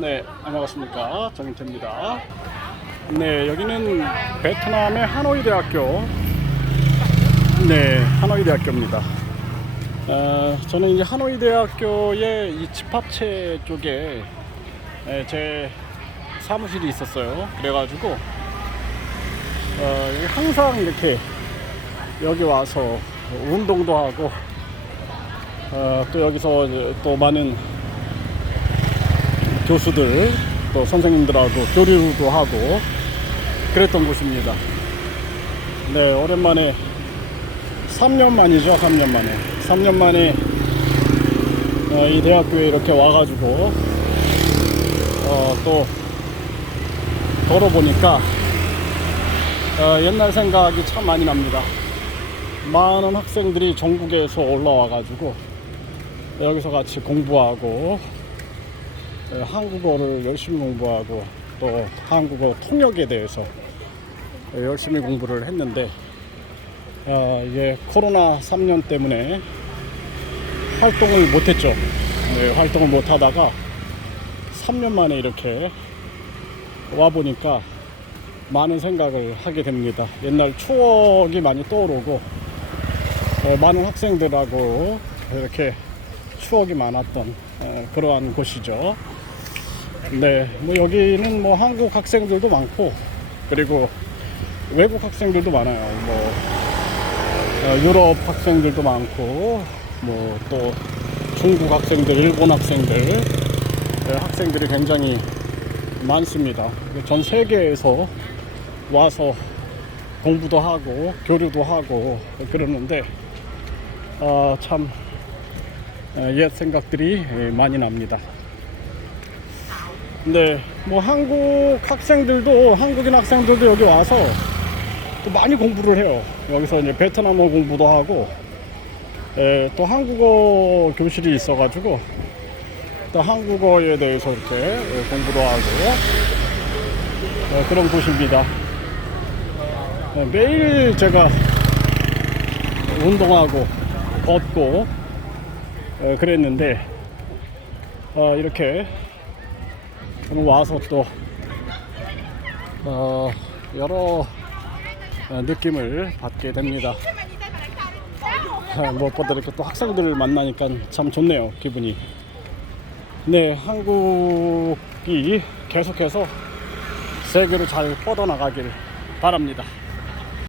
네, 안녕하십니까. 정인태입니다. 네, 여기는 베트남의 하노이 대학교. 네, 하노이 대학교입니다. 어, 저는 이제 하노이 대학교의 이 집합체 쪽에 에, 제 사무실이 있었어요. 그래가지고 어, 항상 이렇게 여기 와서 운동도 하고 어, 또 여기서 또 많은 교수들 또 선생님들하고 교류도 하고 그랬던 곳입니다. 네, 오랜만에 3년 만이죠, 3년 만에. 3년 만에 어, 이 대학교에 이렇게 와가지고 어, 또 걸어보니까 어, 옛날 생각이 참 많이 납니다. 많은 학생들이 전국에서 올라와가지고 여기서 같이 공부하고 예, 한국어를 열심히 공부하고 또 한국어 통역에 대해서 열심히 공부를 했는데 아, 이게 코로나 3년 때문에 활동을 못했죠. 네, 활동을 못하다가 3년 만에 이렇게 와 보니까 많은 생각을 하게 됩니다. 옛날 추억이 많이 떠오르고 어, 많은 학생들하고 이렇게 추억이 많았던 어, 그러한 곳이죠. 네, 뭐 여기는 뭐 한국 학생들도 많고 그리고 외국 학생들도 많아요. 뭐 어, 유럽 학생들도 많고 뭐 또 중국 학생들, 일본 학생들 네, 학생들이 굉장히 많습니다. 전 세계에서 와서 공부도 하고 교류도 하고 그러는데 아, 참 어, 옛 생각들이 예, 많이 납니다. 네, 뭐 한국 학생들도 한국인 학생들도 여기 와서 또 많이 공부를 해요. 여기서 이제 베트남어 공부도 하고 예, 또 한국어 교실이 있어가지고 또 한국어에 대해서 이렇게 예, 공부도 하고 예, 그런 곳입니다. 예, 매일 제가 운동하고 걷고 어, 그랬는데 어, 이렇게 오늘 와서 또 어, 여러 어, 느낌을 받게 됩니다. 아, 무엇보다 이렇게 또 학생들을 만나니까 참 좋네요 기분이. 네 한국이 계속해서 세계로 잘 뻗어나가길 바랍니다.